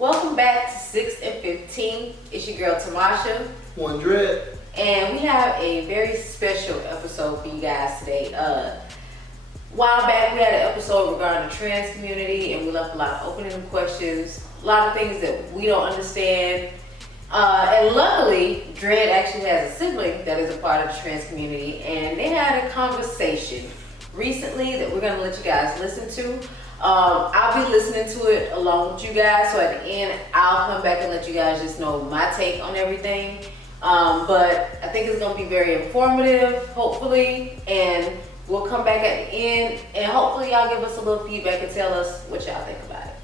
Welcome back to 6th and 15th. It's your girl Tamasha. 100. And we have a very special episode for you guys today. A while back we had an episode regarding the trans community and we left a lot of open-ended questions, a lot of things that we don't understand. And luckily, Dredd actually has a sibling that is a part of the trans community, and they had a conversation recently that we're gonna let you guys listen to. I'll be listening to it along with you guys, so at the end, I'll come back and let you guys just know my take on everything. But I think it's gonna be very informative, hopefully, and we'll come back at the end, and hopefully y'all give us a little feedback and tell us what y'all think about it.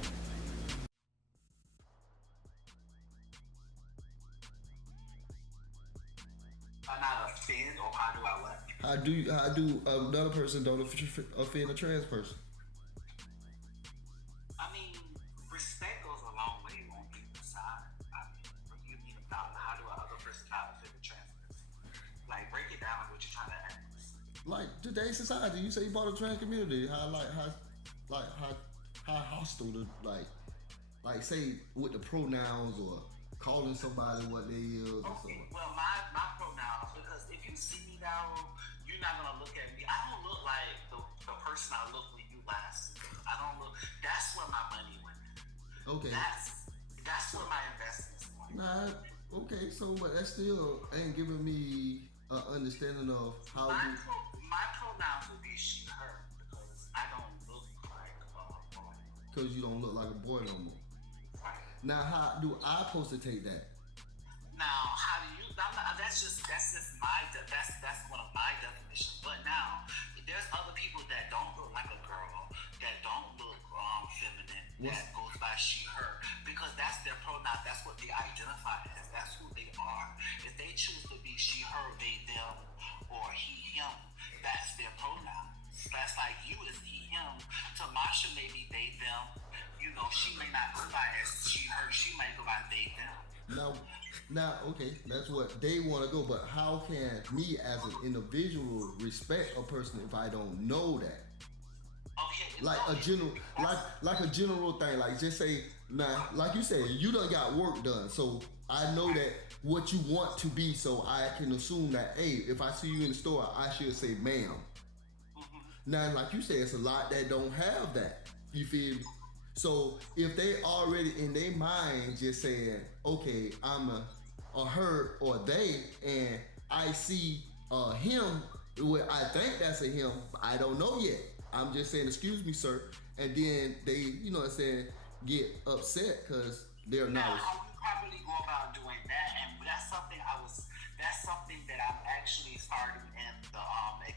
I'm not offend, or how do I what? How do another person don't offend a trans person? I mean, respect goes a long way on either side. I mean, what do you mean about how do another person not offend a trans person? Like, break it down what you're trying to ask. Like today's society, you say you part of the trans community. How hostile to like say with the pronouns or calling somebody what they is. Or Okay, something. well, my pronouns, because if you see me now, you're not gonna look at me. I don't look like the person I look when you last. I don't look. That's where my money went. Okay. That's where my investments went. Nah. Okay. So, but that still ain't giving me an understanding of how. My pronouns would be she, her, because I don't look like a boy. Because you don't look like a boy no more. Right. Now, how do I supposed to take that? Now, how do you? That's just that's one of my definitions. But now, there's other people that don't look like a girl, that don't look feminine, that goes by she, her, because that's their pronoun. That's what they identify as. That's who they are. If they choose to be she, her, they, them, or he, him, that's their pronoun. That's like you is he, him. Tamasha may be they, them. You know, she may not go by as she, her. She might go by they, them. Now, okay, that's what they want to go. But how can me as an individual respect a person if I don't know that? Okay. Like a general, like a general thing. Like just say, now, like you said, you done got work done, so I know that what you want to be. So I can assume that, hey, if I see you in the store, I should say, ma'am. Mm-hmm. Now, like you said, it's a lot that don't have that. You feel me? So if they already in their mind just saying, okay, I'm a her or they, and I see him, well, I think that's a him, I don't know yet. I'm just saying, excuse me, sir. And then they, you know what I'm saying, get upset because they're Now, not. how we probably go about doing that, and that's something that I'm actually starting in the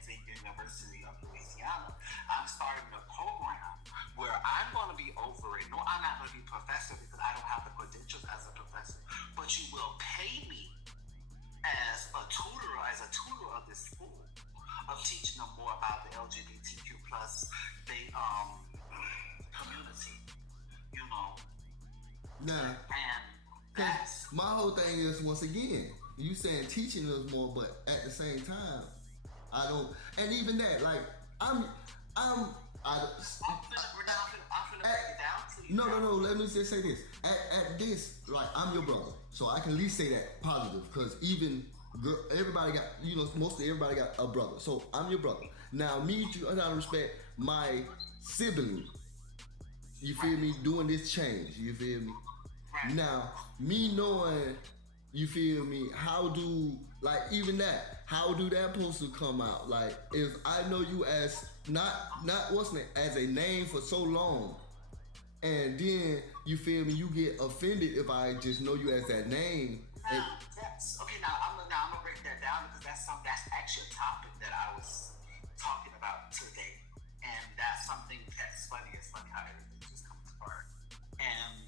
Xavier University of Louisiana. I'm starting a program where I'm going to be over it. No, I'm not going to be a professor because I don't have the credentials as a professor, but you will pay me as a tutor of this school, of teaching them more about the LGBTQ plus community, you know. Nah. And that's my whole thing is, once again, you saying teaching us more, but at the same time, I don't. And even that, like I'm finna break it down to you. No. Let me just say this. At this, like, I'm your brother, so I can at least say that positive. Because even everybody got, you know, mostly everybody got a brother. So I'm your brother. Now, me, you gotta respect my sibling. You feel me? Doing this change. You feel me? Right. Now, me knowing, you feel me? How do, like, even that? How do that supposed to come out? Like, if I know you as not what's name, as a name for so long, and then you feel me? You get offended if I just know you as that name. Now, I'm gonna break that down because that's actually a topic that I was talking about today, and that's something that's funny. It's funny how everything just comes apart. And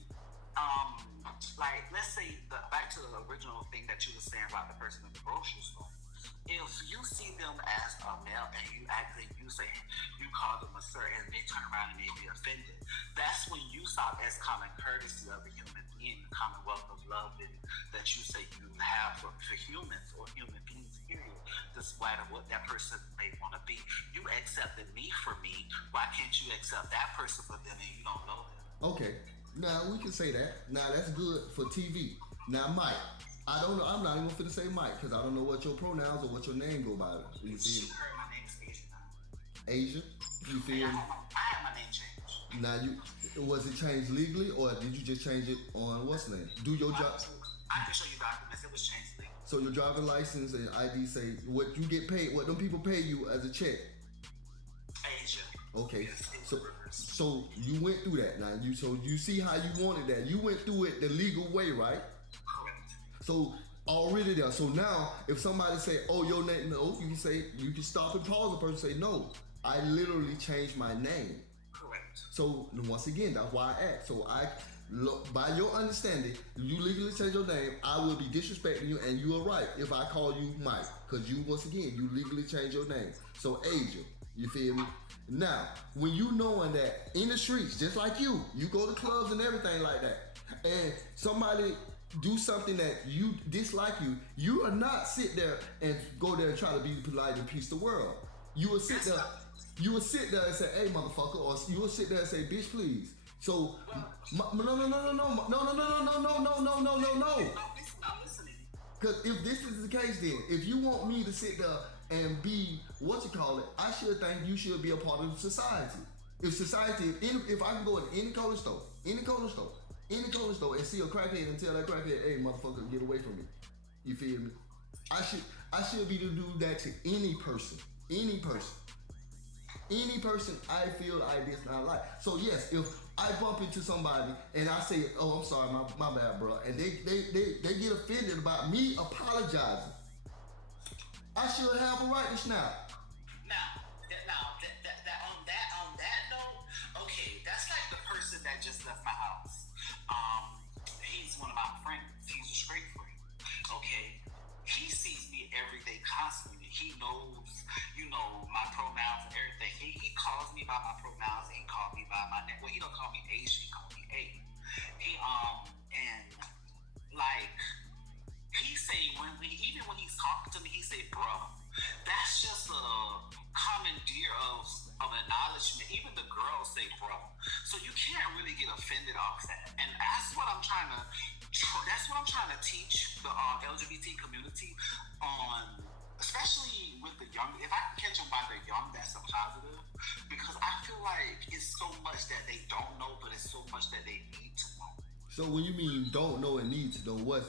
like, let's say back to the original thing that you were saying about the person in the grocery store. If you see them as a male and you call them a sir, and they turn around and they be offended, that's when you saw as common courtesy of a human being, the commonwealth of love that you say you have for humans or human beings, period. Despite of what that person may want to be. You accepted me for me. Why can't you accept that person for them and you don't know them? Okay. Now we can say that. Now that's good for TV. Now Mike, I don't know. I'm not even finna say Mike because I don't know what your pronouns or what your name go by. You feel You me? heard my name is Asia now. Asia. You I feel me? had my name changed. Now was it changed legally or did you just change it on what's the name? Do your job. I can show you documents. It was changed legally. So your driver license and ID say what you get paid. What them people pay you as a check. Asia. Okay, Yes, it was so reversed. so you went through that now. You see how you wanted that. You went through it the legal way, right? Correct. So already there. So now if somebody say, "Oh, your name," no, you can stop and pause the person. Say, "No, I literally changed my name." Correct. So once again, that's why I asked. So look, by your understanding, you legally change your name. I will be disrespecting you, and you are right if I call you Mike, because you once again you legally change your name. So Asia, you feel me? Now, when you knowing that in the streets, just like you go to clubs and everything like that, and somebody do something that you dislike you are not sit there and go there and try to be polite and peace the world. You will sit there. You will sit there and say, "Hey, motherfucker," or you will sit there and say, "Bitch, please." So, no. I'm listening. Because if this is the case, then if you want me to sit there and be I should think you should be a part of society. If society, if I can go in any corner store, and see a crackhead and tell that crackhead, "Hey, motherfucker, get away from me." You feel me? I should be to do that to any person. Any person I feel I did not like. So yes, if I bump into somebody and I say, "Oh, I'm sorry, my bad, bro," and they get offended about me apologizing, I should have a right to snap. On that note, okay, that's like the person that just left my house. He's one of my friends. He's a straight friend. Okay, he sees me every day, constantly. He knows, my pronouns and everything. He calls me by my pronouns. He called me by my name. Well, he don't call me Asia. He called me A. And like he say even when he's talking to me, he say, "Bro." That's just a commandeer of acknowledgement. Even the girls say "bro," so you can't really get offended off that. And that's what I'm trying to teach the LGBT community on, especially with the young. If I can catch them by the young, that's a positive, because I feel like it's so much that they don't know, but it's so much that they need to know. So when you mean don't know and need to know, what's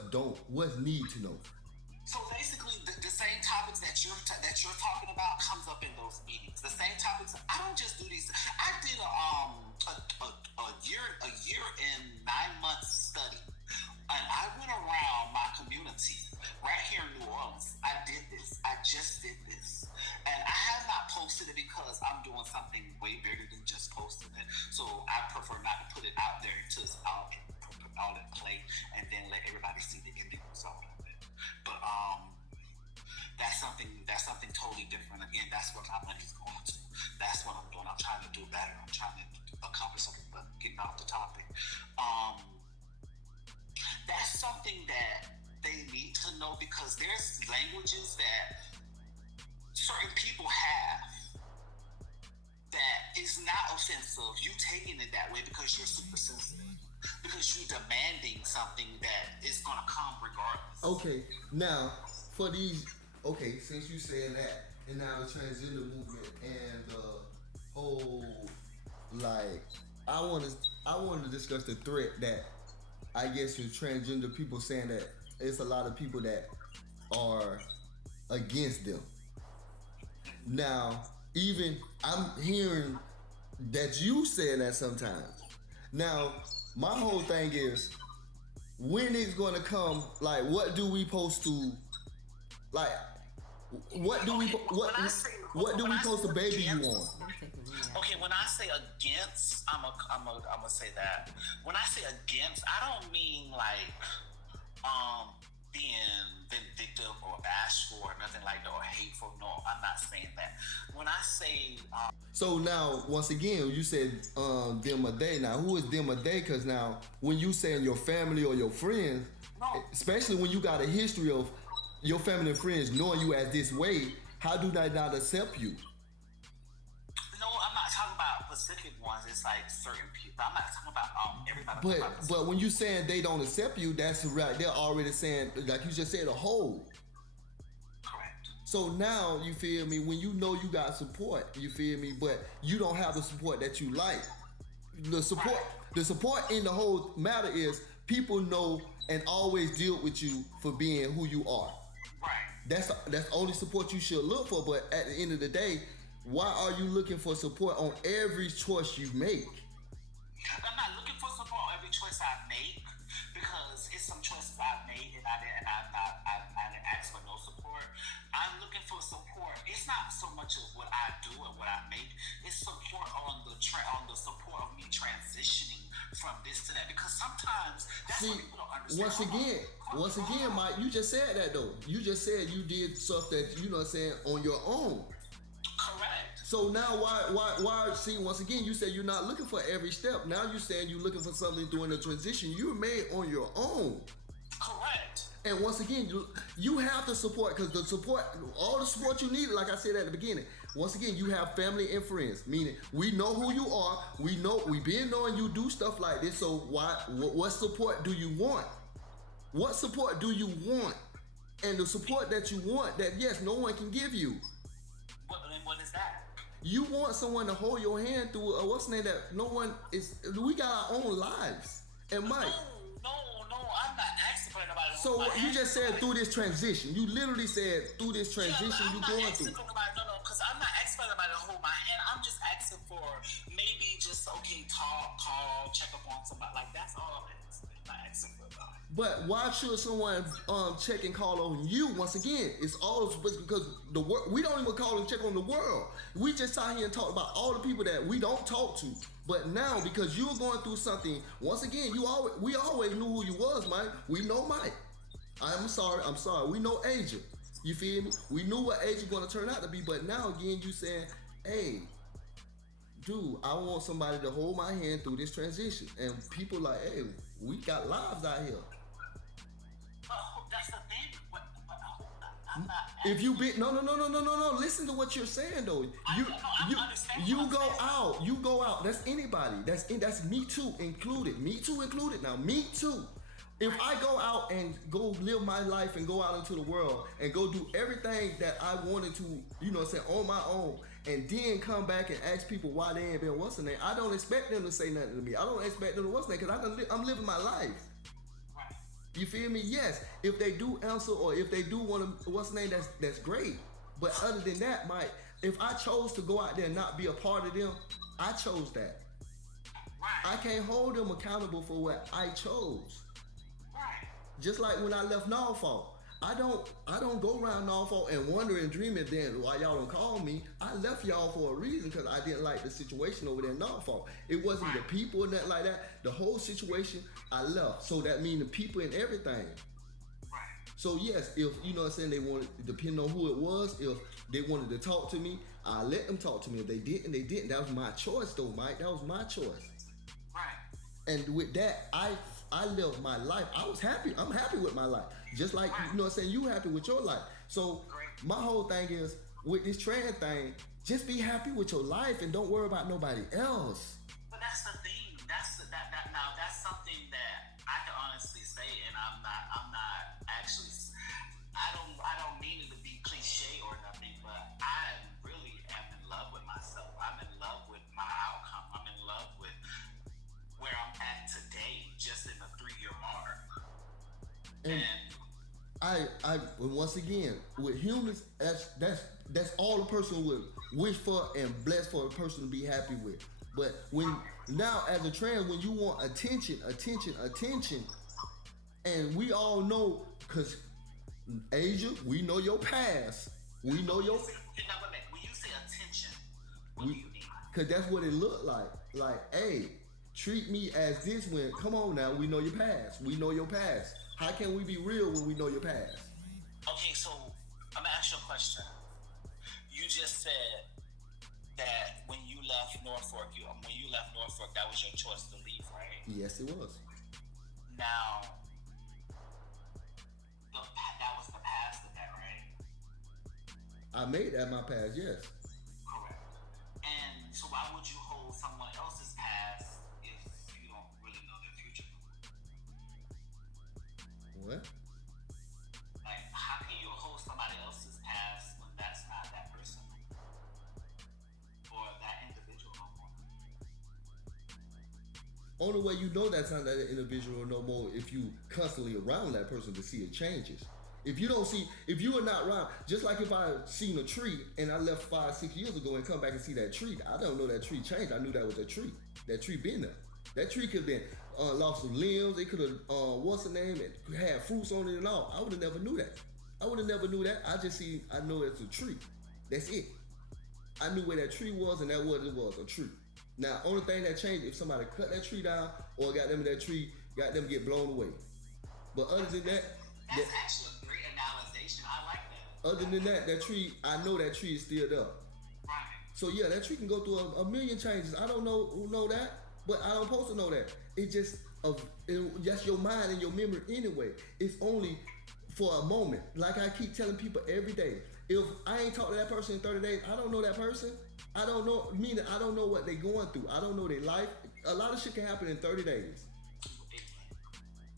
need to know? So basically, the same topics that you're talking about comes up in those meetings. The same topics. I don't just do these. I did a year and 9 months study, and I went around my community right here in New Orleans. I just did this, and I have not posted it because I'm doing something way bigger than just posting it. So I prefer not to put it out there until it's all in play, and then let everybody see the ending result of it. But that's something totally different. Again, that's what my money's going to. That's what I'm doing. I'm trying to do better. I'm trying to accomplish something. But getting off the topic, that's something that they need to know, because there's languages that certain people have that is not offensive. You taking it that way because you're super sensitive, because you're demanding something that is gonna come regardless. Okay, now for these, since you saying that, and now the transgender movement and the whole, like, I want to discuss the threat that I guess with transgender people saying that it's a lot of people that are against them. Now, even I'm hearing that you say that sometimes. Now, my whole thing is, when it's going to come, like, what do we supposed to, like, what do we supposed to baby you on? Okay, when I say against, I'm gonna say that. When I say against, I don't mean like being vindictive or bashful or nothing like that, or hateful. No, I'm not saying that. When I say So now, once again, you said them a day. Now, who is them a day? Because now, when you saying your family or your friends, especially when you got a history of your family and friends knowing you as this way, how do they not accept you? no, I'm not talking about specific ones. It's like certain people. I'm not talking about everybody. But when you saying they don't accept you, that's right. They're already saying, like you just said, a whole. Correct. So now you feel me. When you know you got support, you feel me. But you don't have the support that you like. The support in the whole matter is people know and always deal with you for being who you are. Right. That's only support you should look for. But at the end of the day, why are you looking for support on every choice you make? I'm not looking for support on every choice I make because it's some choices I've made and I didn't ask for no support. I'm looking for support. It's not so much of what I do and what I make. It's support on the support of me transitioning from this to that, because sometimes that's what people don't understand. Once again, Mike, you just said that though. You just said you did stuff that, you know what I'm saying, on your own. Correct. So now why see, once again, you said you're not looking for every step. Now you're saying you're looking for something during the transition you made on your own. Correct. And once again, you have the support, because the support, all the support you need, like I said at the beginning, once again, you have family and friends, meaning we know who you are. We've been knowing you do stuff like this. So what support do you want? What support do you want? And the support that you want, that yes, no one can give you. What is that? You want someone to hold your hand through what's the name that no one is. We got our own lives. And Mike. No, I'm not asking for anybody. So you just said through this transition. You literally said through this transition you going through. No, because I'm not asking for anybody to hold my hand. I'm just asking for maybe just talk, call, check up on somebody. Like that's all I'm asking. I'm not asking for that. But why should someone check and call on you? Once again, it's all because the world. We don't even call and check on the world. We just out here and talk about all the people that we don't talk to. But now, because you're going through something, once again, we always knew who you was, Mike. We know Mike. I'm sorry. We know Asia. You feel me? We knew what Asia going to turn out to be. But now again, you saying, hey, dude, I want somebody to hold my hand through this transition. And people like, hey, we got lives out here. That's the thing. I'm not. If you be no. Listen to what you're saying though. You go out. That's anybody. That's me too included. Me too included. Now me too. If I go out and go live my life and go out into the world and go do everything that I wanted to, you know what I'm saying, on my own, and then come back and ask people why they ain't been what's the name, I don't expect them to say nothing to me. I don't expect them to what's the name, because I'm living my life. Right. You feel me? Yes. If they do answer or if they do want to, what's the name, that's great. But other than that, Mike, if I chose to go out there and not be a part of them, I chose that. Right. I can't hold them accountable for what I chose. Right. Just like when I left Norfolk. I don't go around Norfolk and wonder and dream and then why y'all don't call me. I left y'all for a reason, because I didn't like the situation over there in Norfolk. It wasn't the people or nothing like that. The whole situation, I left. So that means the people and everything. Right. So yes, if you know what I'm saying, they wanted, depending on who it was, if they wanted to talk to me, I let them talk to me. If they didn't, they didn't. That was my choice though, Mike. That was my choice. Right. And with that, I lived my life. I was happy. I'm happy with my life. Just like, you know what I'm saying, you happy with your life. So my whole thing is, with this trans thing, just be happy with your life and don't worry about nobody else. But that's the thing. That's something that I can honestly say, and I'm not actually. I don't mean it to be cliche or nothing, but I really am in love with myself. I'm in love with my outcome. I'm in love with where I'm at today, just in the 3-year mark. And I once again, with humans, that's all a person would wish for and bless for a person to be happy with. But when now as a trans, when you want attention, and we all know, because Asia, we know your past. We know your. When you say attention, what do you mean? Because that's what it looked like. Like, hey, treat me as this when, come on now, we know your past. We know your past. How can we be real when we know your past? Okay, so I'm gonna ask you a question. You just said that when you left Norfolk, that was your choice to leave, right? Yes, it was. Now, that was the past of that, right? I made that my past, yes. Correct. And so why would you hold something What? Like, how can you hold somebody else's past when that's not that person or that individual no more? Only way you know that's not that individual no more if you constantly around that person to see it changes. If you don't see, if you are not around, just like if I seen a tree and I left 5-6 years ago and come back and see that tree, I don't know that tree changed. I knew that was a tree. That tree been there. That tree could have been lost some limbs. It could have what's the name? It had fruits on it and all. I would have never knew that. I would have never knew that. I know it's a tree. That's it. I knew where that tree was and that what it was, a tree. Now, only thing that changed if somebody cut that tree down or got them in that tree, got them get blown away. But other than that, that's actually a great analyzation. I like that. Other than that, that tree, I know that tree is still there. Right. So yeah, that tree can go through a million changes. I don't know who know that, but I don't supposed to know that. It just that's your mind and your memory anyway. It's only for a moment. Like I keep telling people every day, if I ain't talked to that person in 30 days, I don't know that person. I don't know, meaning I don't know what they going through. I don't know their life. A lot of shit can happen in 30 days.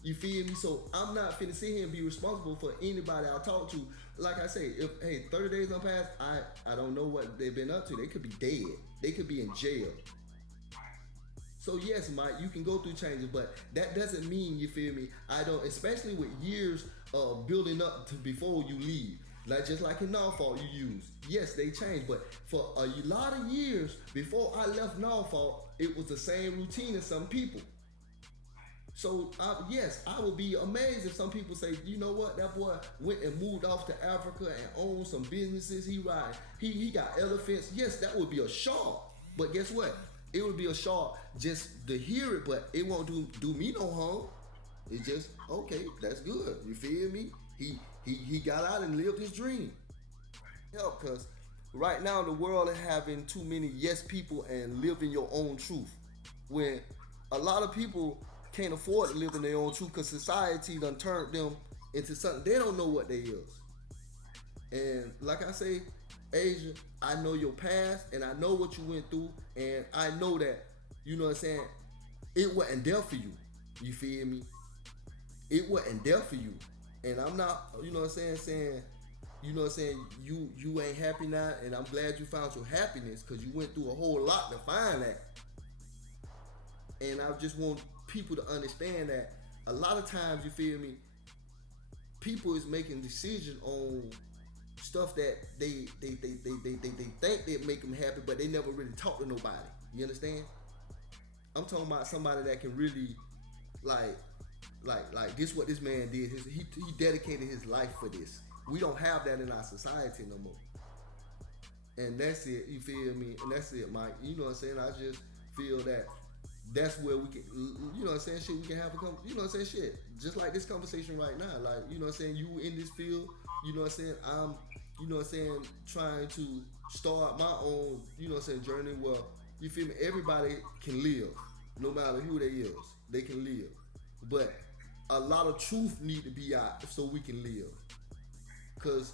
You feel me? So I'm not finna sit here and be responsible for anybody I talk to. Like I say, if 30 days don't pass, I don't know what they've been up to. They could be dead. They could be in jail. So yes, Mike, you can go through changes, but that doesn't mean, you feel me, I don't, especially with years of building up to before you leave. Like just like in Norfolk you use. Yes, they changed, but for a lot of years before I left Norfolk, it was the same routine as some people. So yes, I would be amazed if some people say, you know what, that boy went and moved off to Africa and owned some businesses. He got elephants. Yes, that would be a shock. But guess what? It would be a shock just to hear it, but it won't do me no harm. It's just okay. That's good. You feel me? He got out and lived his dream. Help, cause right now the world is having too many yes people and living your own truth. When a lot of people can't afford to live in their own truth because society done turned them into something they don't know what they is. And like I say, Asia, I know your past and I know what you went through, and I know that, you know what I'm saying, it wasn't there for you. You feel me? It wasn't there for you. And I'm not, you know what I'm saying, you know what I'm saying, you ain't happy now, and I'm glad you found your happiness because you went through a whole lot to find that. And I just want people to understand that a lot of times, you feel me, people is making decisions on stuff that they think they make them happy, but they never really talk to nobody. You understand? I'm talking about somebody that can really like this what this man did. He dedicated his life for this. We don't have that in our society no more. And that's it, you feel me? And that's it, Mike. You know what I'm saying? I just feel that that's where we can, you know what I'm saying, shit, we can have you know what I'm saying, shit. Just like this conversation right now. Like, you know what I'm saying, you in this field, you know what I'm saying, I'm, you know what I'm saying, trying to start my own, you know what I'm saying, journey where, you feel me, everybody can live. No matter who they is, they can live. But a lot of truth need to be out so we can live. Cause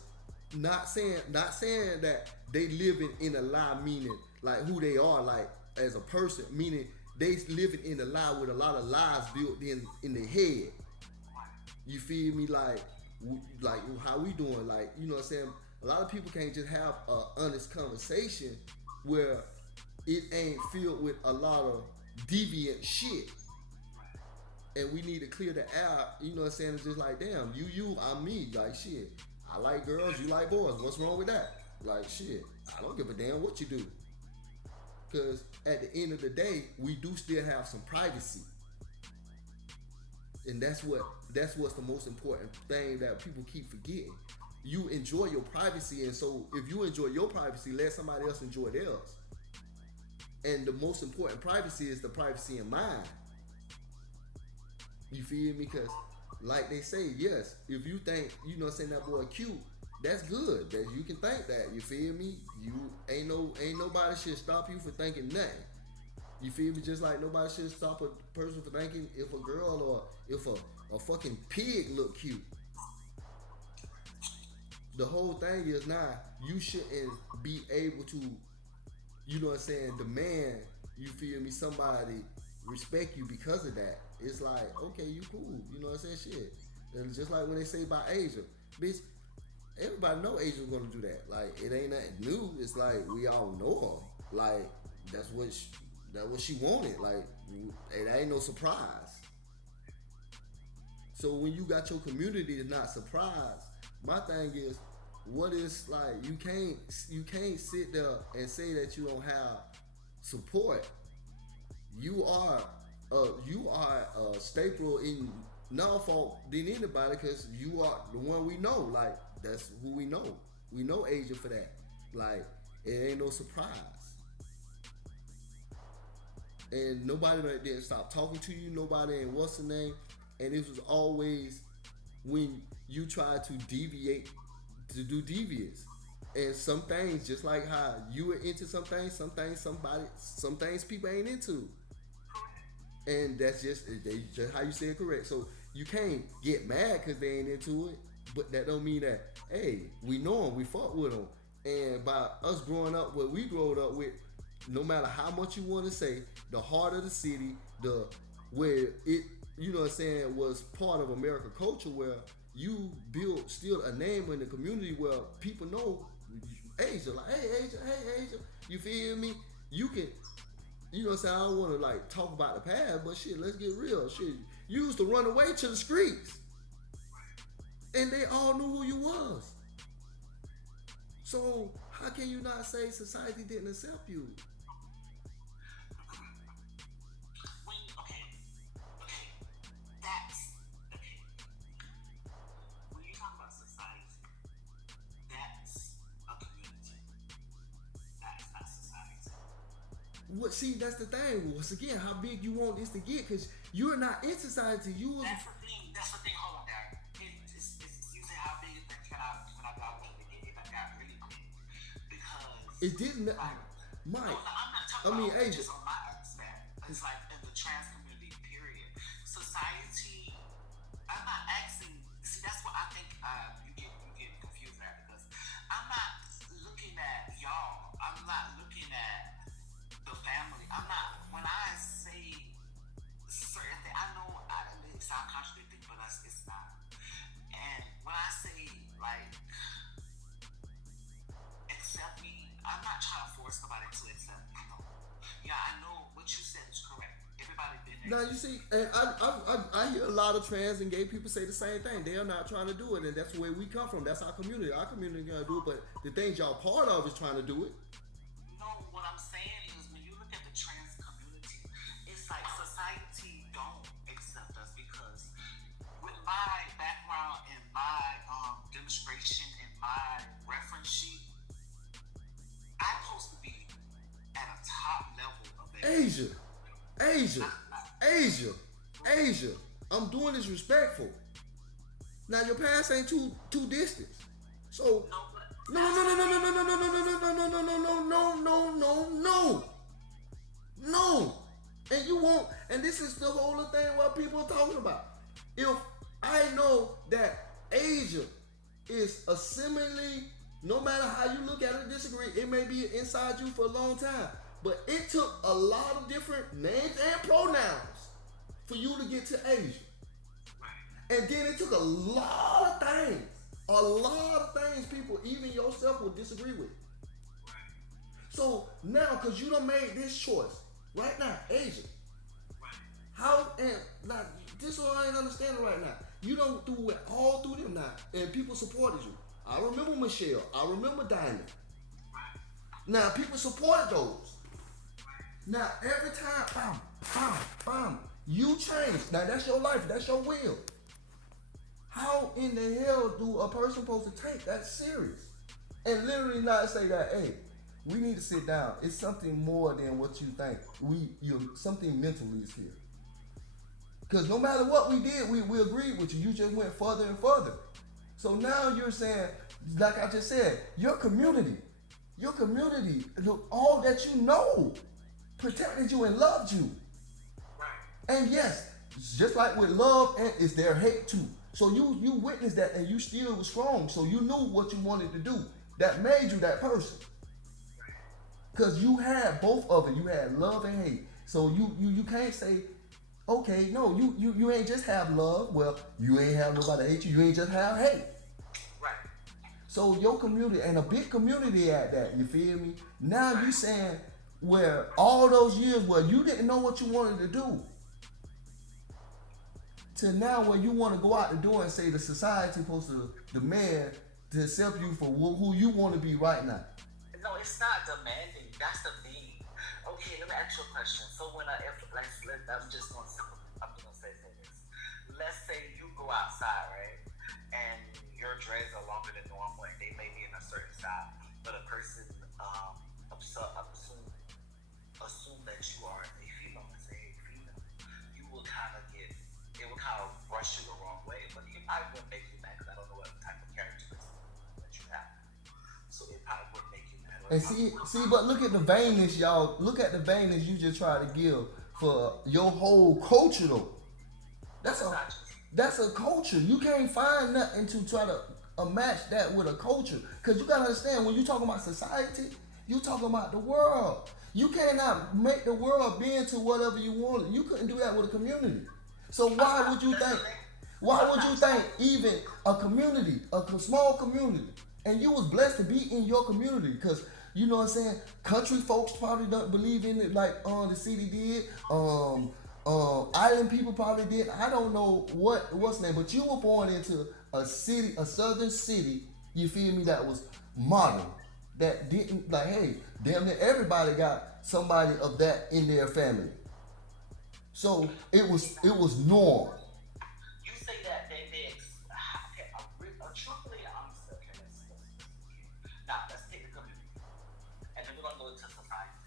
not saying that they living in a lie, meaning like who they are, like as a person, meaning they living in a lie with a lot of lies built in their head. You feel me? Like how we doing? Like, you know what I'm saying? A lot of people can't just have an honest conversation where it ain't filled with a lot of deviant shit. And we need to clear the air, you know what I'm saying? It's just like, damn, you, I'm me. Like, shit, I like girls, you like boys. What's wrong with that? Like, shit, I don't give a damn what you do. Because at the end of the day, we do still have some privacy. And that's what's the most important thing that people keep forgetting. You enjoy your privacy, and so if you enjoy your privacy, let somebody else enjoy theirs. And the most important privacy is the privacy in mind. You feel me? Because like they say, yes, if you think, you know what I'm saying, that boy cute, that's good. That you can think that. You feel me? You ain't nobody should stop you for thinking nothing. You feel me? Just like nobody should stop a person for thinking if a girl or if a fucking pig look cute. The whole thing is now you shouldn't be able to, you know what I'm saying, demand, you feel me, somebody respect you because of that. It's like, okay, you cool, you know what I'm saying, shit. And just like when they say about Asia, bitch, everybody know Asia's gonna do that. Like it ain't nothing new. It's like we all know her. Like that's what she wanted. Like it ain't no surprise. So when you got your community that's not surprised, my thing is, what is like you can't sit there and say that you don't have support. You are a staple in Norfolk than anybody because you are the one we know. Like that's who we know. We know Asia for that. Like it ain't no surprise. And nobody didn't stop talking to you. Nobody ain't what's the name. And it was always when you try to deviate to do devious. And some things, just like how you were into some things people ain't into. And that's just how you say it correct. So you can't get mad because they ain't into it, but that don't mean that, hey, we know them, we fuck with them. And by us growing up what we growed up with, no matter how much you want to say, the heart of the city, where it, you know what I'm saying, was part of American culture where you build still a name in the community where people know Asia, like, hey Asia, you feel me? You can, you know what I'm saying, I don't want to like talk about the past, but shit, let's get real. Shit, you used to run away to the streets and they all knew who you was. So how can you not say society didn't accept you? What? See, that's the thing. Once again, how big you want this to get? Because you're not in society. You was. That's the thing. Hold on, Darren. It's you say how big it can I go out to get it? I got really big because it didn't. Like, Mike. No, I'm not talking about Asia. Just on my aspect. It's like in the trans community. Period. Society. I'm not asking. See, that's what I think you get confused at because I'm not looking at y'all. I'm not looking at the family. I'm not, when I say certain things, I know it sounds contradicting, but it's not. And when I say, like, accept me, I'm not trying to force somebody to accept me. No. Yeah, I know what you said is correct. Everybody been there. Now, you see, and I hear a lot of trans and gay people say the same thing. They are not trying to do it, and that's where we come from. That's our community. Our community gonna do it, but the things y'all part of is trying to do it. No, what I'm saying is when you look at the trans community, it's like society don't accept us because with my background and my demonstration and my reference sheet, I'm supposed to be at a top level of that. Asia. I'm doing this respectful. Now your past ain't too distant. So no. And you won't, and this is the whole thing what people are talking about. If I know that Asia is a similarly, no matter how you look at it or disagree, it may be inside you for a long time. But it took a lot of different names and pronouns for you to get to Asia. And then it took a lot of things people, even yourself, will disagree with. So now, because you done made this choice, right now, Asia, how, and like, this is what I ain't understanding right now. You done do it all through them now, and people supported you. I remember Michelle, I remember Diamond. Now, people supported those. Now, every time, bam, you change. Now, that's your life, that's your will. How in the hell do a person supposed to take that serious? And literally not say that, hey, we need to sit down. It's something more than what you think. Something mentally is here. Because no matter what we did, we agreed with you. You just went further and further. So now you're saying, like I just said, your community, all that you know, protected you and loved you. And yes, just like with love, and is there hate too. So you witnessed that and you still was strong. So you knew what you wanted to do. That made you that person. Because you had both of it. You had love and hate. So you can't say Okay, no, you ain't just have love. Well, you ain't have nobody hate you. You ain't just have hate. Right. So your community and a big community at that, you feel me? Now you saying where all those years where you didn't know what you wanted to do, to now where you want to go out the door and say the society supposed to demand to accept you for who you want to be right now. No, it's not demanding. That's the thing. Okay, let me ask you a question. So when I'm just going to, I'm going to say this. Let's say you go outside, right? And your dreads are longer than normal and they may be in a certain style, but a person assume that you are a female and say, hey, female, you will kind of get, it will kind of brush you the wrong way, but it probably wouldn't make you mad because I don't know what type of characteristics that you have. So it probably wouldn't make you mad. And see, but look at the vainness, y'all. Look at the vainness you just try to give for your whole culture, though. That's a culture. You can't find nothing to try to match that with a culture. Because you got to understand, when you talking about society, you talking about the world. You cannot make the world bend to whatever you want. You couldn't do that with a community. So why would you think? Why would you think even a community, a small community, and you was blessed to be in your community? Because you know what I'm saying. Country folks probably don't believe in it like the city did. Island people probably did. I don't know what's the name, but you were born into a city, a southern city. You feel me? That was modern. That didn't like, hey, damn near everybody got somebody of that in their family. So it was normal. You say that okay, truthfully, honestly, okay, now let's take the community, and then we're gonna go into society.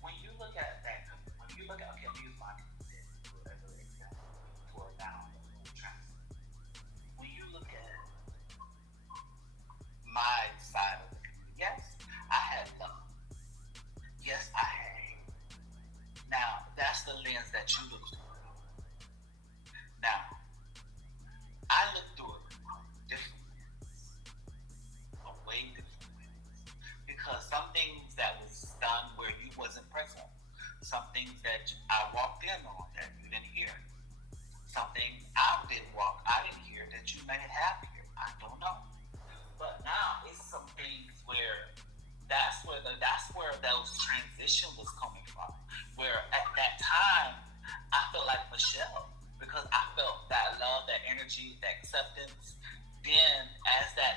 When you look at that, okay, let me use my community as an example for now. When you look at my side of the community, yes, I had love. Yes, I had hate. Now that's the lens that you look through. Now I look through it different ways, a way different ways, because some things that was done where you wasn't present, some things that I walked in on that you didn't hear, something I didn't hear that you may have here. I don't know, but now it's some things where that's where those transition was coming from. Where at that time I felt like Michelle because I felt that love, that energy, that acceptance. Then as that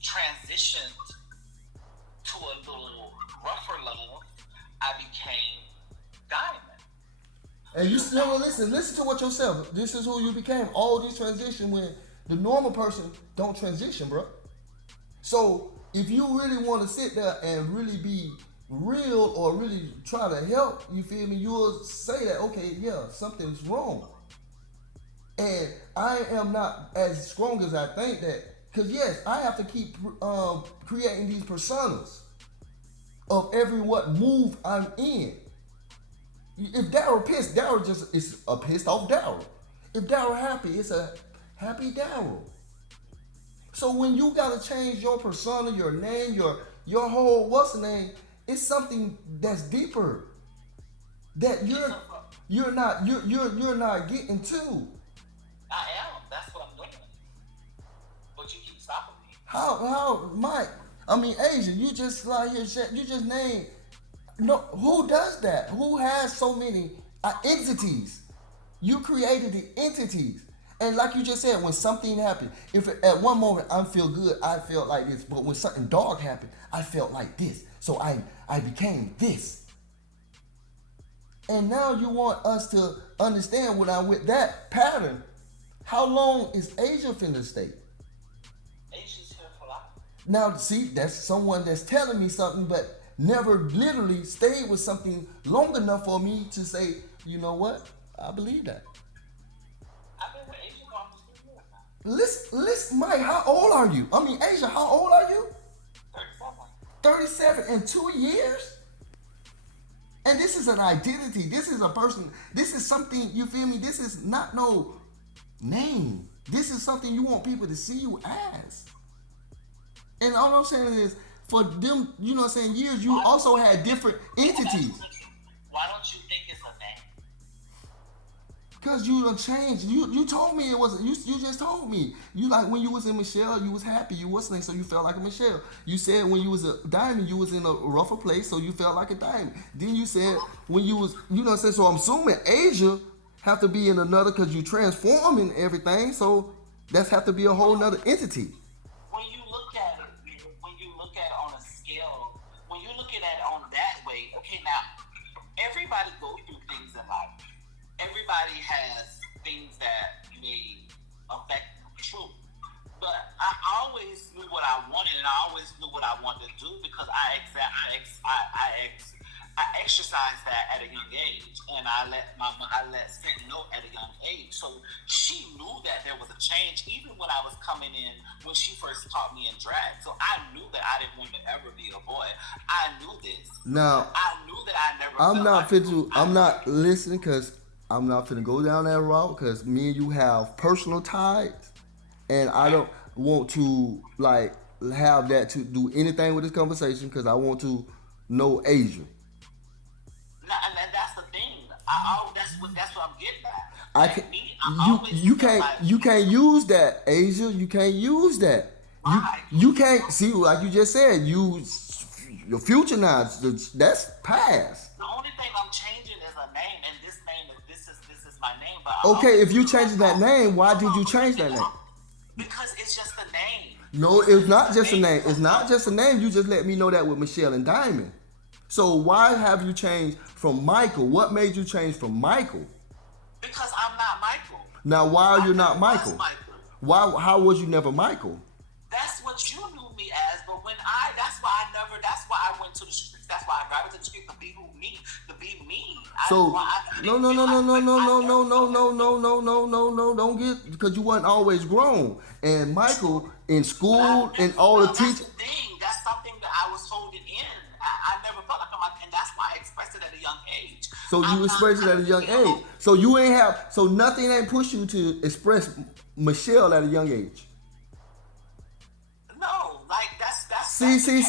transitioned to a little rougher love, I became Diamond. And you still listen to what yourself. This is who you became. All these transition when the normal person don't transition, bro. So if you really want to sit there and really be real or really try to help, you feel me? You'll say that, okay, yeah, something's wrong. And I am not as strong as I think that. Because yes, I have to keep creating these personas of every what move I'm in. If Daryl pissed, Daryl just is a pissed off Daryl. If Daryl happy, it's a happy Daryl. So when you gotta change your persona, your name, your whole what's the name, it's something that's deeper that you're not getting to. I am. That's what I'm doing. But you keep stopping me. How Mike? I mean Asia, you just like here you just named. No, who does that? Who has so many entities? You created the entities. And like you just said, when something happened, if at one moment I feel good, I felt like this. But when something dark happened, I felt like this. So I became this. And now you want us to understand when I'm with that pattern, how long is Asia finna stay? Asia's here for life. Now, see, that's someone that's telling me something, but never literally stayed with something long enough for me to say, you know what? I believe that. I've been with Asia for almost 3 years now. Listen, Mike, how old are you? I mean, Asia, how old are you? 37. 37 in 2 years? And this is an identity. This is a person. This is something, you feel me? This is not no name. This is something you want people to see you as. And all I'm saying is, for them, you know what I'm saying, years, you also had different entities. Why don't you think it's a name? Cause you done changed. You told me it wasn't. You just told me. You like when you was in Michelle, you was happy. You wasn't, so you felt like a Michelle. You said when you was a diamond, you was in a rougher place, so you felt like a diamond. Then you said when you was, you know what I'm saying. So I'm assuming Asia have to be in another, cause you transforming everything. So that's have to be a whole nother entity. When you look at it, when you look at it on a scale, when you look at it on that way, okay, now everybody go through things in life. Everybody has things that may affect truth. But I always knew what I wanted, and I always knew what I wanted to do because I exercised that at a young age, and I let Sid know at a young age. So she knew that there was a change, even when I was coming in when she first taught me in drag. So I knew that I didn't want to ever be a boy. I knew this. Now I knew that I never. I'm not listening because I'm not finna go down that route because me and you have personal ties, and I don't want to like have that to do anything with this conversation because I want to know Asia. And that's the thing. That's what I'm getting at. I can, you can't use that, Asia. You can't use that. Why? You can't see, like you just said, your future now. That's past. The only thing I'm changing is a name, and this is my name. But Okay, if you changing that name, why did you change that name? Because it's just a name. No, it's not just a name. It's not just a name. You just let me know that with Michelle and Diamond. So why have you changed from Michael? What made you change from Michael? Because I'm not Michael. Now, why are you not I Michael? was Michael. Why? How was you never Michael? That's what you knew me as, but that's why I went to the streets. That's why I gravitated to the streets to be me. So no, don't get, because you wasn't always grown. And Michael in school and all the teachers. That's the thing. That's something that I was holding in. I never felt like I'm like, and that's why I expressed it at a young age. So you expressed it at a young age. So you ain't have. So nothing ain't pushed you to express Michelle at a young age. No, like that's. See. Stop. It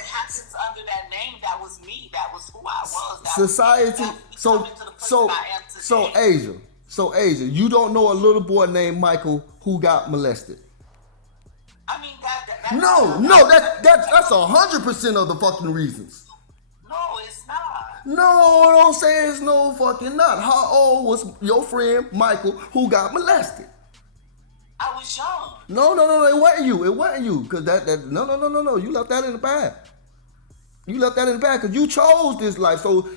happens under that name. That was me. That was who I was. Society. So Asia, you don't know a little boy named Michael who got molested. I mean that's That's 100% of the fucking reasons. No, it's not. No, don't say it's no fucking not. How old was your friend Michael who got molested? I was young. No, it wasn't you. Cause no. You left that in the bag. Because you chose this life. So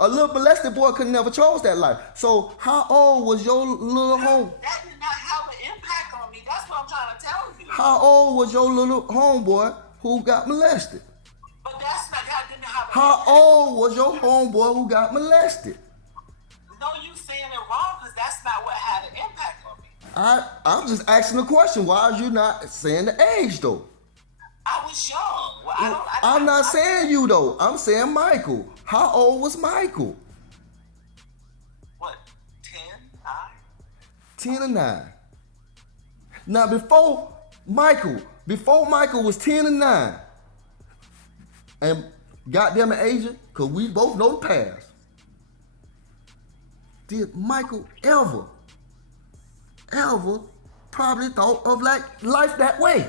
a little molested boy could never chose that life. So how old was your little home? That did not have an impact on me. That's what I'm trying to tell you. How old was your little homeboy who got molested? But that didn't have an How impact. old was your homeboy who got molested? No, you saying it wrong because that's not what had an impact on me. I'm just asking a question. Why are you not saying the age though? I was young. Well, I'm not saying you though. I'm saying Michael. How old was Michael? What? 10, 9? 10 or 9. Now before Michael was 10 and 9, and goddamn it, Asia, because we both know the past. Did Michael ever probably thought of like life that way?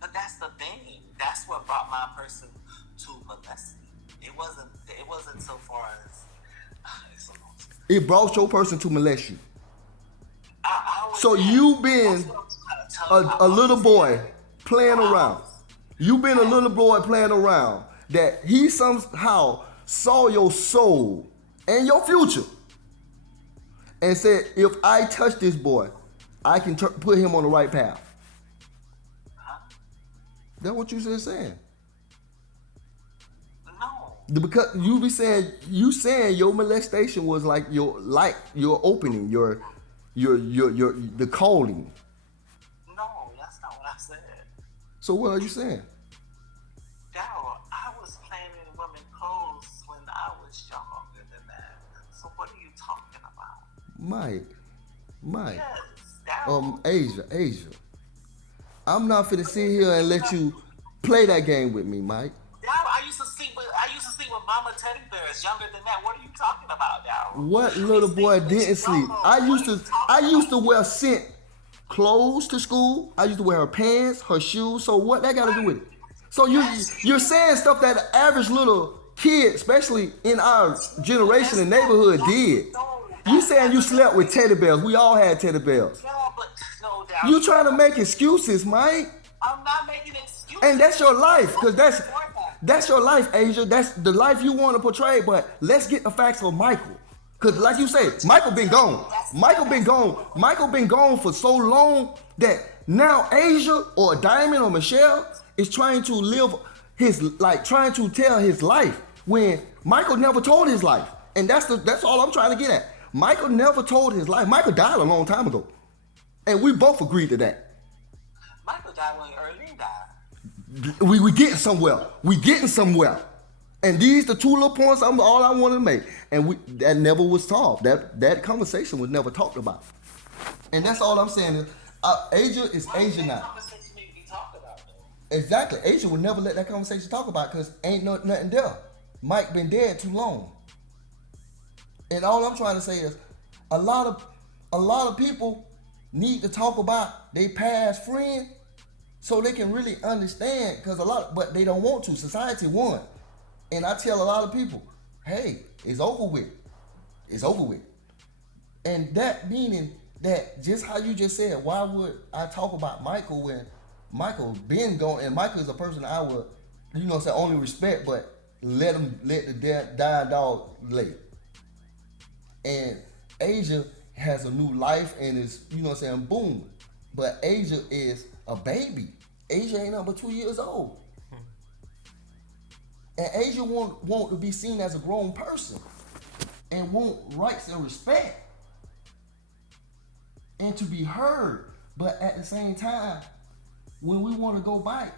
But that's the thing. That's what brought my person to molesting. It wasn't so far as it's a long story. It brought your person to molest you. So That's you been what I'm trying to tell you. a little boy playing around. You been a little boy playing around that he somehow saw your soul and your future and said, if I touch this boy, I can put him on the right path. That's what you just saying. No. Because you saying your molestation was like your opening, the calling. No, that's not what I said. So what are you saying? Daryl, I was playing in women's clothes when I was younger than that. So what are you talking about? Mike. Yes, Daryl. Asia. I'm not finna sit here and let you play that game with me, Mike. Daryl, I used to sleep with Mama teddy bears. Younger than that. What are you talking about, Daryl? What little boy didn't sleep? I used to wear scent clothes to school. I used to wear her pants, her shoes. So what that got to do with it? So you're saying stuff that the average little kid, especially in our generation and neighborhood, did. You saying you slept with teddy bears? We all had teddy bears. No, Daryl. You trying to make excuses, Mike? I'm not making excuses. And that's your life, because that's your life, Asia. That's the life you want to portray. But let's get the facts on Michael. Because like you said, Michael been gone. Michael been gone for so long that now Asia or Diamond or Michelle is trying to live trying to tell his life when Michael never told his life. And that's all I'm trying to get at. Michael never told his life. Michael died a long time ago. And we both agreed to that. Michael died when Earlene died. We getting somewhere. We getting somewhere. And these the two little points all I wanted to make. And that never was solved. That conversation was never talked about. And that's all I'm saying is Asia is Asia now. Conversation need to be talked about, though. Exactly. Asia would never let that conversation talk about because ain't nothing there. Mike been dead too long. And all I'm trying to say is a lot of people need to talk about their past friend so they can really understand but they don't want to. Society won. And I tell a lot of people, hey, it's over with. It's over with. And that meaning that just how you just said, why would I talk about Michael when Michael been gone, and Michael is a person I would, only respect, but let the dying dog lay. And Asia has a new life and is, boom. But Asia is a baby. Asia ain't number 2 years old. And Asia want to be seen as a grown person and want rights and respect and to be heard. But at the same time, when we want to go back,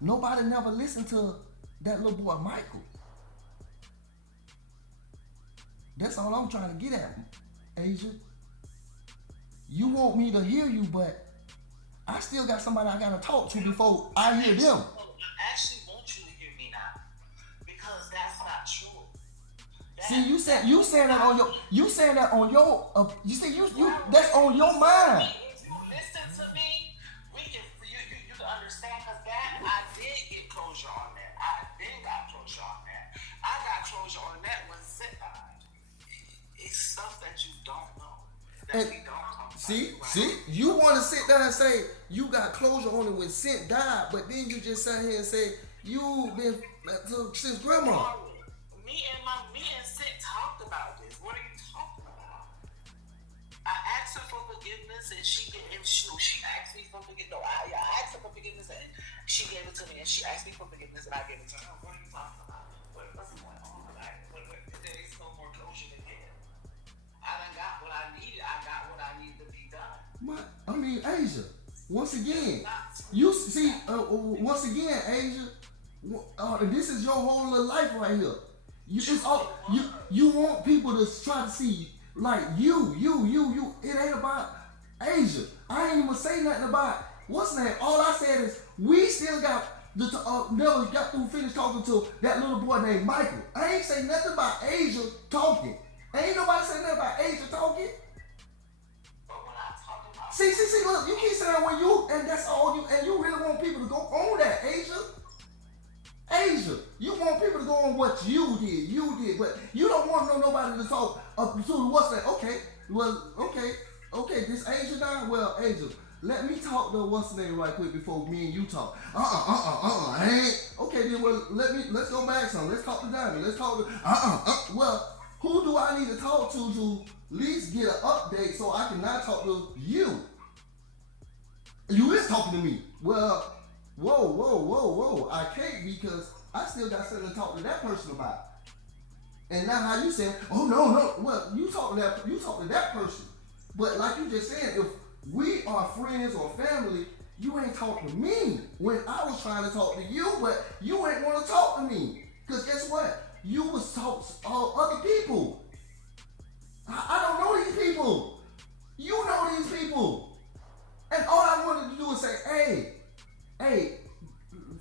nobody never listened to that little boy Michael. That's all I'm trying to get at, Asia. You want me to hear you, but I still got somebody I gotta talk to before I hear them. I actually want you to hear me now, because that's not true. You saying that on your that's on your mind. If you listen to me, you can understand, because that I did get closure on that. I got closure on that. I got closure on that when sit died. It's stuff that you don't know. That we don't talk about. See, you want to sit there and say you got closure on it when Sint died, but then you just sat here and say you been since grandma. Me and Sint talked about this. What are you talking about? I asked her for forgiveness, and she asked me for forgiveness. No, I asked her for forgiveness, and she gave it to me, and she asked me for forgiveness, and I gave it to her. What are you talking about? What's going on? There is no more closure in here. I done got what I needed. I got what I needed to be done. Asia. Once again, Asia. This is your whole little life right here. You want people to try to see like you. It ain't about Asia. I ain't even say nothing about what's the name. All I said is we still got never got through finished talking to that little boy named Michael. I ain't say nothing about Asia talking. Ain't nobody say nothing about Asia talking. See, look, you keep saying and that's all and you really want people to go on that, Asia, you want people to go on what you did, but you don't want nobody to talk to what's that? Okay, this Asia died? Well, Asia, let me talk to what's the name right quick before me and you talk. Okay, then let's go back some. Let's talk to Diamond. Let's talk to, well, who do I need to talk to at least get an update so I can not talk to you? You is talking to me. Well, whoa. I can't because I still got something to talk to that person about. And now how you saying, oh no. Well, you talk to that person. But like you just said, if we are friends or family, you ain't talk to me when I was trying to talk to you, but you ain't want to talk to me. Because guess what? You was talking to other people. I don't know these people. You know these people. And all I wanted to do is say, hey,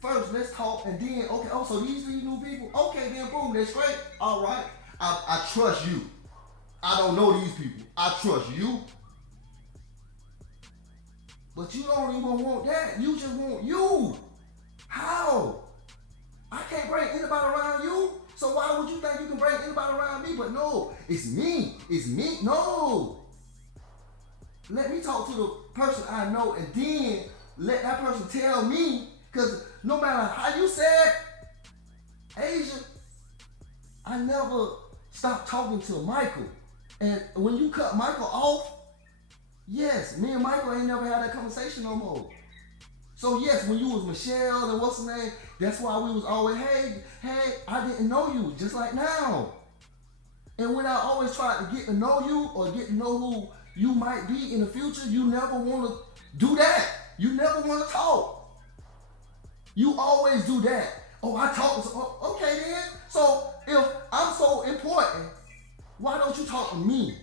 first let's talk and then, okay, so these new people? Okay, then boom. cool, they're straight, all right. I trust you. I don't know these people. I trust you. But you don't even want that. You just want you. How? I can't bring anybody around you. So why would you think you can bring anybody around me? But no, it's me. It's me. No. Let me talk to the person I know and then let that person tell me. Because no matter how you said, Asia, I never stopped talking to Michael. And when you cut Michael off, yes, me and Michael ain't never had that conversation no more. So yes, when you was Michelle and what's her name, that's why we was always, hey, I didn't know you, just like now. And when I always tried to get to know you or get to know who you might be in the future, you never want to do that. You never want to talk. You always do that. Oh, I talk to okay then. So if I'm so important, why don't you talk to me?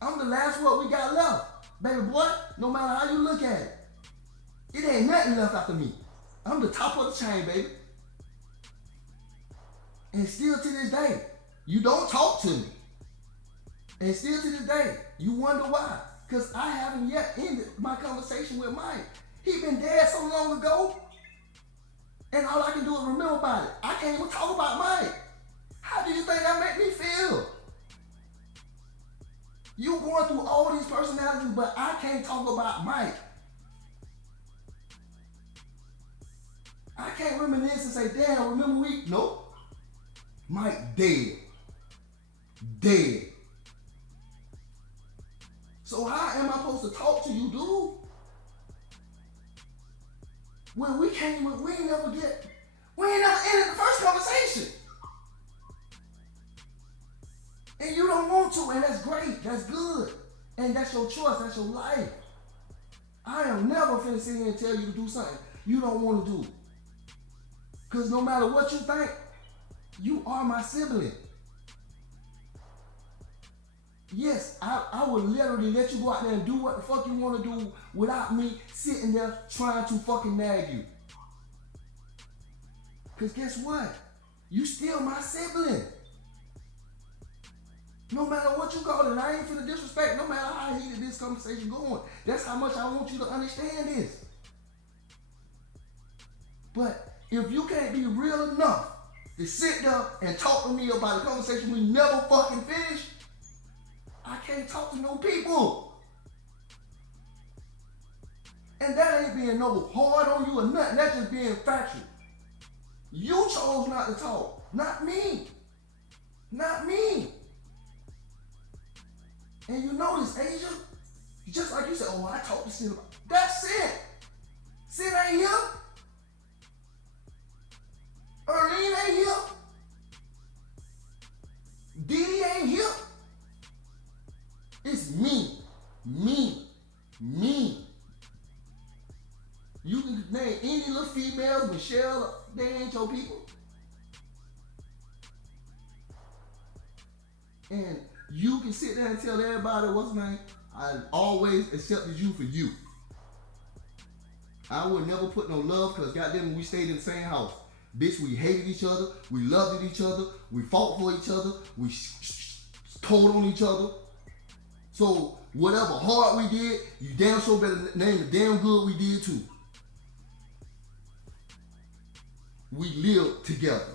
I'm the last word we got left. Baby boy, no matter how you look at it, it ain't nothing left after me. I'm the top of the chain, baby. And still to this day, you don't talk to me. And still to this day, you wonder why. Because I haven't yet ended my conversation with Mike. He been dead so long ago. And all I can do is remember about it. I can't even talk about Mike. How do you think that make me feel? You going through all these personalities, but I can't talk about Mike. I can't reminisce and say, damn, remember we? Nope. Mike dead. Dead. So how am I supposed to talk to you, dude? When we ain't never ended the first conversation. And you don't want to, and that's great, that's good. And that's your choice, that's your life. I am never finna sit here and tell you to do something you don't want to do. Because no matter what you think, you are my sibling. Yes, I would literally let you go out there and do what the fuck you want to do without me sitting there trying to fucking nag you. Because guess what? You still my sibling. No matter what you call it, I ain't finna disrespect, no matter how heated this conversation going. That's how much I want you to understand this. But if you can't be real enough to sit there and talk to me about a conversation we never fucking finished, I can't talk to no people. And that ain't being no hard on you or nothing, that's just being factual. You chose not to talk, not me. Not me. And you notice, Asia, just like you said, oh, I talked to Sid about that's it. Sid ain't here. Erlene ain't here. Diddy ain't here. It's me. You can name any little females, Michelle, they ain't your people. And you can sit there and tell everybody, what's my name? I always accepted you for you. I would never put no love because goddamn we stayed in the same house. Bitch, we hated each other. We loved each other. We fought for each other. We told on each other. So whatever hard we did, you damn sure better name the damn good we did too. We lived together.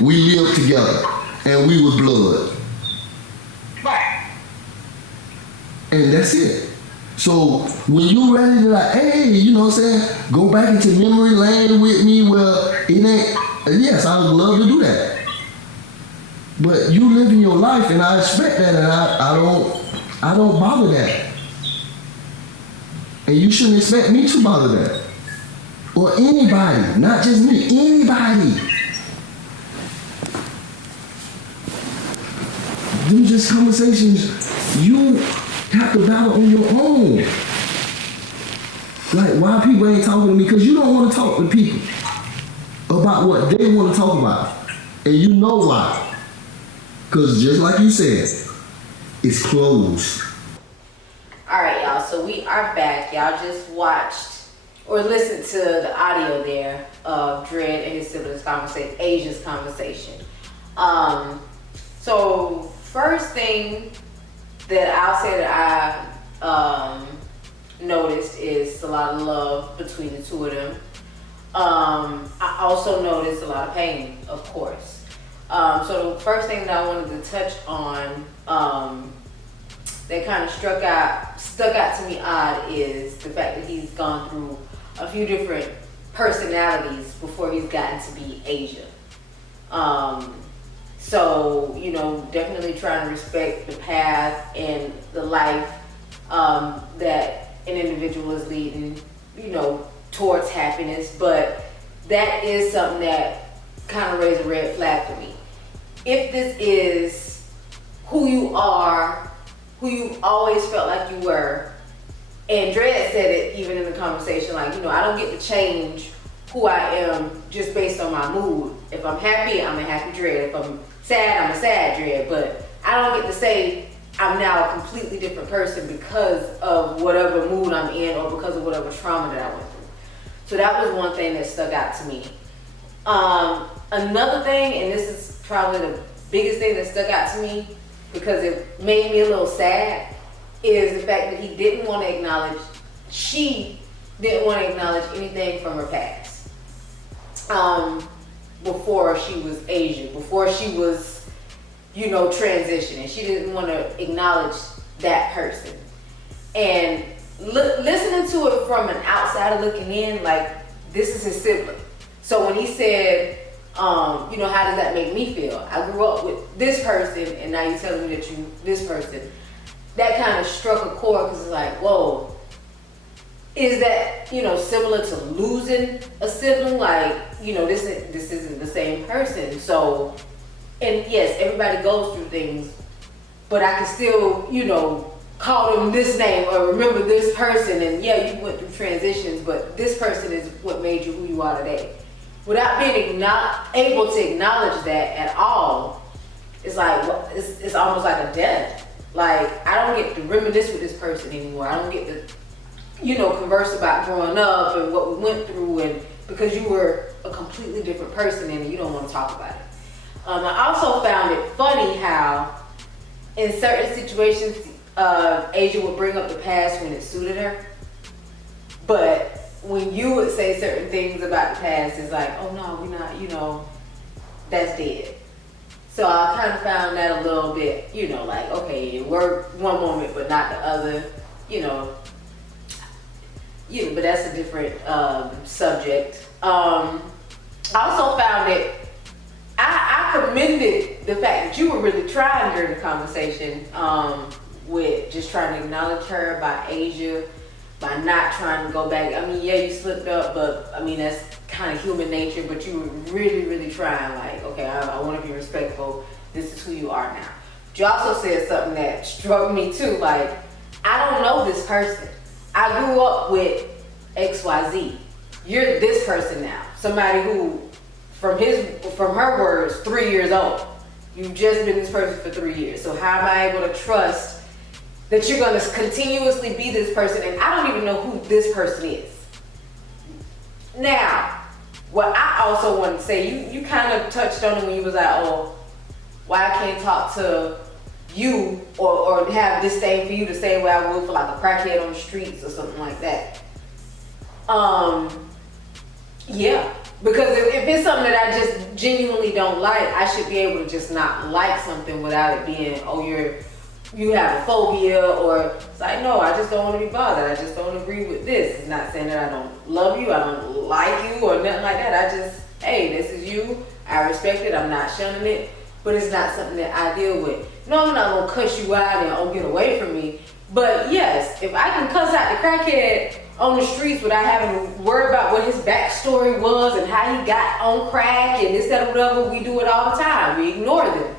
We lived together. And we was blood. Right. And that's it. So when you ready to like, hey, you know what I'm saying, go back into memory lane with me, well, it ain't, yes, I would love to do that. But you living your life and I expect that and I don't bother that. And you shouldn't expect me to bother that. Or anybody, not just me, anybody. Them just conversations you have to battle on your own. Like why people ain't talking to me? Because you don't want to talk to people about what they want to talk about. And you know why. Because just like you said, it's closed. All right, y'all. So we are back. Y'all just watched or listened to the audio there of Dredd and his siblings' conversation, Asia's conversation. So first thing that I'll say that I noticed is a lot of love between the two of them. I also noticed a lot of pain, of course. So the first thing that I wanted to touch on that kind of stuck out to me odd is the fact that he's gone through a few different personalities before he's gotten to be Asia. So, you know, definitely trying to respect the path and the life that an individual is leading, you know, towards happiness. But that is something that kind of raised a red flag for me. If this is who you are, who you always felt like you were, and Dredd said it even in the conversation, like, you know, I don't get to change who I am just based on my mood. If I'm happy, I'm a happy Dredd. If I'm sad, I'm a sad Dredd. But I don't get to say I'm now a completely different person because of whatever mood I'm in or because of whatever trauma that I went through. So that was one thing that stuck out to me. Another thing, and this is probably the biggest thing that stuck out to me because it made me a little sad, is the fact that she didn't want to acknowledge anything from her past. Before she was Asian, before she was, you know, transitioning. She didn't want to acknowledge that person. And listening to it from an outsider looking in, like, this is his sibling. So when he said, you know, how does that make me feel? I grew up with this person and now you're telling me that you this person. That kind of struck a chord because it's like, whoa, is that, you know, similar to losing a sibling? Like, you know, this isn't the same person. So, and yes, everybody goes through things, but I can still, you know, call them this name or remember this person. And yeah, you went through transitions, but this person is what made you who you are today. Without being able to acknowledge that at all, it's like, it's almost like a death. Like, I don't get to reminisce with this person anymore. I don't get to, you know, converse about growing up and what we went through, and because you were a completely different person and you don't want to talk about it. I also found it funny how in certain situations, Asia would bring up the past when it suited her. But when you would say certain things about the past, it's like, oh no, we're not, you know, that's dead. So I kind of found that a little bit, you know, like, okay, it worked one moment, but not the other, you know. But that's a different subject. I also found it, I commended the fact that you were really trying during the conversation with just trying to acknowledge her by Asia, by not trying to go back. I mean, yeah, you slipped up, but I mean, that's kind of human nature, but you were really, really trying, like, okay, I want to be respectful. This is who you are now. But you also said something that struck me too, like, I don't know this person. I grew up with XYZ. You're this person now. Somebody who, from her words, 3 years old. You've just been this person for 3 years. So how am I able to trust that you're going to continuously be this person, and I don't even know who this person is? Now, what I also want to say, you kind of touched on it when you was like, oh, why I can't talk to you or have disdain for you the same way I would for like a crackhead on the streets or something like that. Yeah, because if it's something that I just genuinely don't like, I should be able to just not like something without it being, oh, you have a phobia, or it's like, no, I just don't want to be bothered. I just don't agree with this. It's not saying that I don't love you, I don't like you, or nothing like that. I just, hey, this is you. I respect it. I'm not shunning it, but it's not something that I deal with. No, I'm not gonna cuss you out and get away from me. But yes, if I can cuss out the crackhead on the streets without having to worry about what his backstory was and how he got on crack and this, that, or whatever, we do it all the time. We ignore them.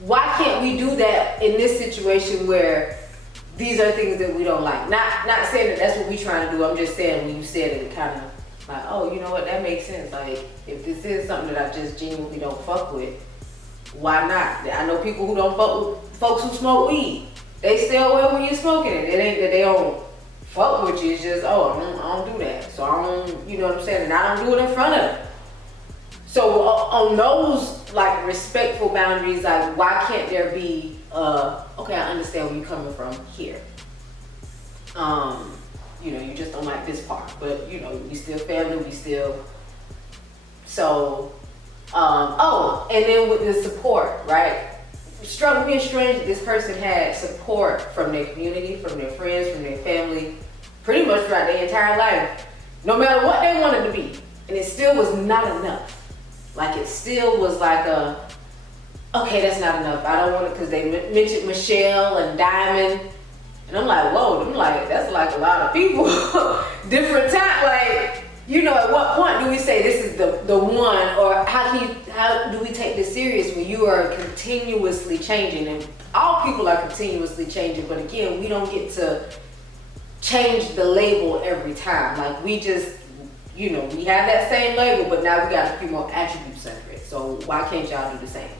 Why can't we do that in this situation where these are things that we don't like? Not saying that that's what we're trying to do. I'm just saying when you said it, it kind of like, oh, you know what, that makes sense. Like, if this is something that I just genuinely don't fuck with, why not? I know people who don't fuck with folks who smoke weed. They stay away when you're smoking it. It ain't that they don't fuck with you. It's just, oh, I don't do that. So I don't, you know what I'm saying? And I don't do it in front of them. So on those like respectful boundaries, like why can't there be, okay, I understand where you're coming from here. You know, you just don't like this part, but you know, we still family, we still, so, oh, and then with the support, right? Struggle being strange, this person had support from their community, from their friends, from their family, pretty much throughout their entire life, no matter what they wanted to be. And it still was not enough. Like it still was like okay, that's not enough. I don't want it, because they mentioned Michelle and Diamond. And I'm like, whoa, I'm like, that's like a lot of people. Different time, like, you know, at what point do we say this is the one, or how do we take this serious when you are continuously changing? And all people are continuously changing, but again, we don't get to change the label every time. Like we just, you know, we have that same label, but now we got a few more attributes under it. So why can't y'all do the same?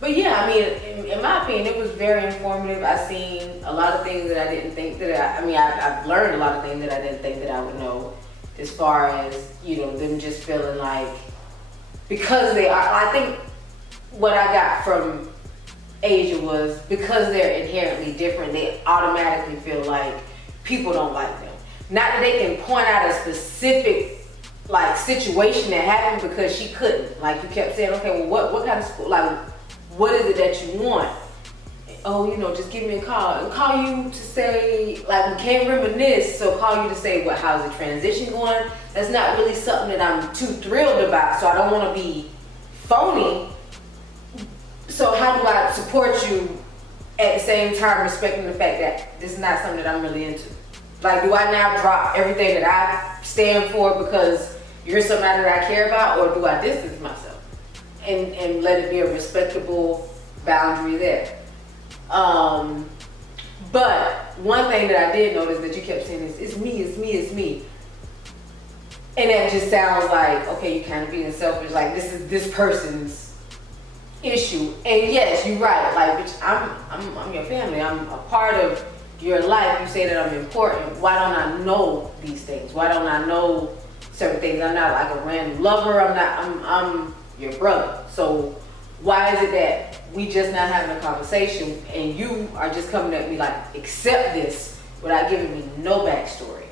But yeah, I mean, in my opinion, it was very informative. I've seen a lot of things that I didn't think that I've learned a lot of things that I didn't think that I would know, as far as, you know, them just feeling like, because they are, I think what I got from Asia was, because they're inherently different, they automatically feel like people don't like them. Not that they can point out a specific like situation that happened, because she couldn't. Like you kept saying, okay, well what kind of school, like what is it that you want? Oh, you know, just give me a call. And call you to say, like, we can't reminisce, so call you to say, what, how's the transition going? That's not really something that I'm too thrilled about, so I don't want to be phony. So how do I support you at the same time respecting the fact that this is not something that I'm really into? Like, do I now drop everything that I stand for because you're somebody that I care about, or do I distance myself and let it be a respectable boundary there? But one thing that I did notice that you kept saying is, it's me, it's me, it's me. And that just sounds like, okay, you kind of being selfish, like this is this person's issue. And yes, you're right, like, bitch, I'm your family, I'm a part of your life. You say that I'm important. Why don't I know these things? Why don't I know certain things? I'm not like a random lover. I'm your brother. So why is it that we just not having a conversation and you are just coming at me like, accept this, without giving me no backstory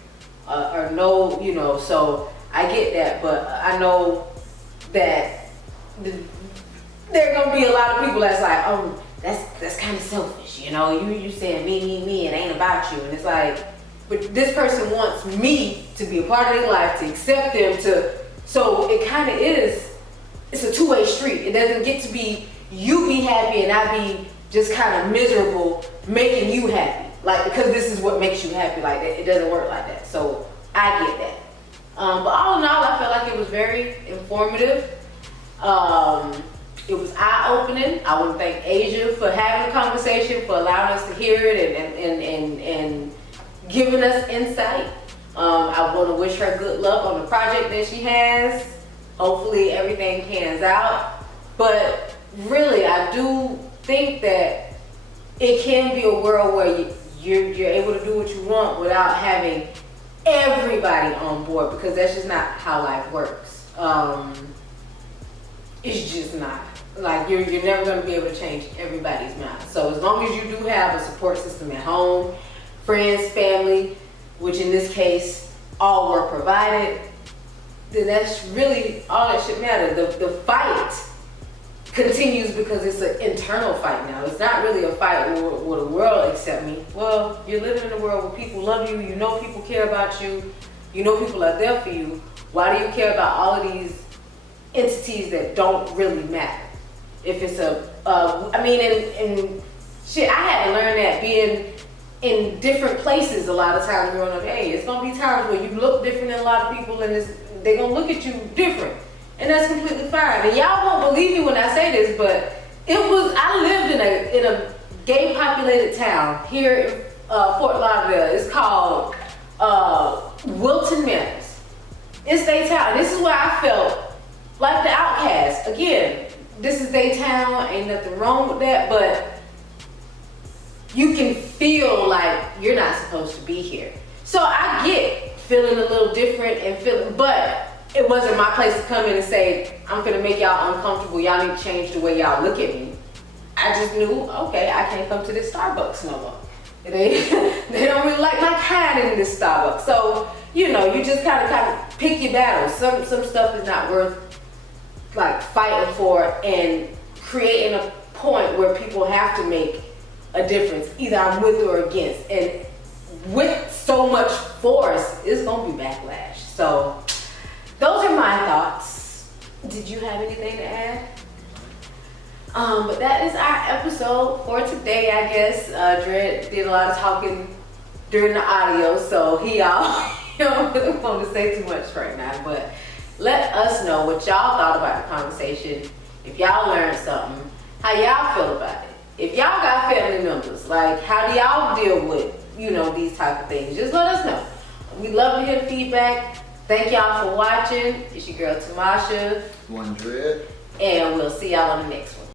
or no, you know? So I get that, but I know that there are gonna be a lot of people that's like, oh, that's kind of selfish, you know? You saying me, it ain't about you. And it's like, but this person wants me to be a part of their life, to accept them, so it kind of is, it's a two-way street. It doesn't get to be you be happy and I be just kind of miserable making you happy. Like, because this is what makes you happy. Like, it doesn't work like that. So I get that. But all in all, I felt like it was very informative. It was eye-opening. I want to thank Asia for having a conversation, for allowing us to hear it and giving us insight. I want to wish her good luck on the project that she has. Hopefully everything pans out. But really, I do think that it can be a world where you're able to do what you want without having everybody on board, because that's just not how life works. It's just not. Like, you're never going to be able to change everybody's mind. So as long as you do have a support system at home, friends, family, which in this case all were provided, then that's really all that should matter. The fight continues because it's an internal fight now. It's not really a fight will the world accept me. Well, you're living in a world where people love you, you know people care about you, you know people are there for you. Why do you care about all of these entities that don't really matter? If it's and shit, I had to learn that being in different places a lot of times growing up. Hey, it's gonna be times where you look different than a lot of people, and they're gonna look at you different, and that's completely fine. And y'all won't believe me when I say this, but I lived in a gay populated town here in Fort Lauderdale. It's called Wilton Manors. It's their town. This is where I felt like the outcast. Again, this is their town, ain't nothing wrong with that, but you can feel like you're not supposed to be here. So I get feeling a little different and feeling, but it wasn't my place to come in and say, I'm gonna make y'all uncomfortable. Y'all need to change the way y'all look at me. I just knew, okay, I can't come to this Starbucks no more. They don't really like hiding in this Starbucks. So, you know, you just kind of pick your battles. Some stuff is not worth like fighting for and creating a point where people have to make a difference. Either I'm with or against. And with so much force, it's gonna be backlash. So those are my thoughts. Did you have anything to add? But that is our episode for today, I guess. Dred did a lot of talking during the audio, so he don't really want to say too much right now. But let us know what y'all thought about the conversation. If y'all learned something, how y'all feel about it. If y'all got family members, like how do y'all deal with, you know, these type of things? Just let us know. We love to hear feedback. Thank y'all for watching. It's your girl Tamasha. One Dred. And we'll see y'all on the next one.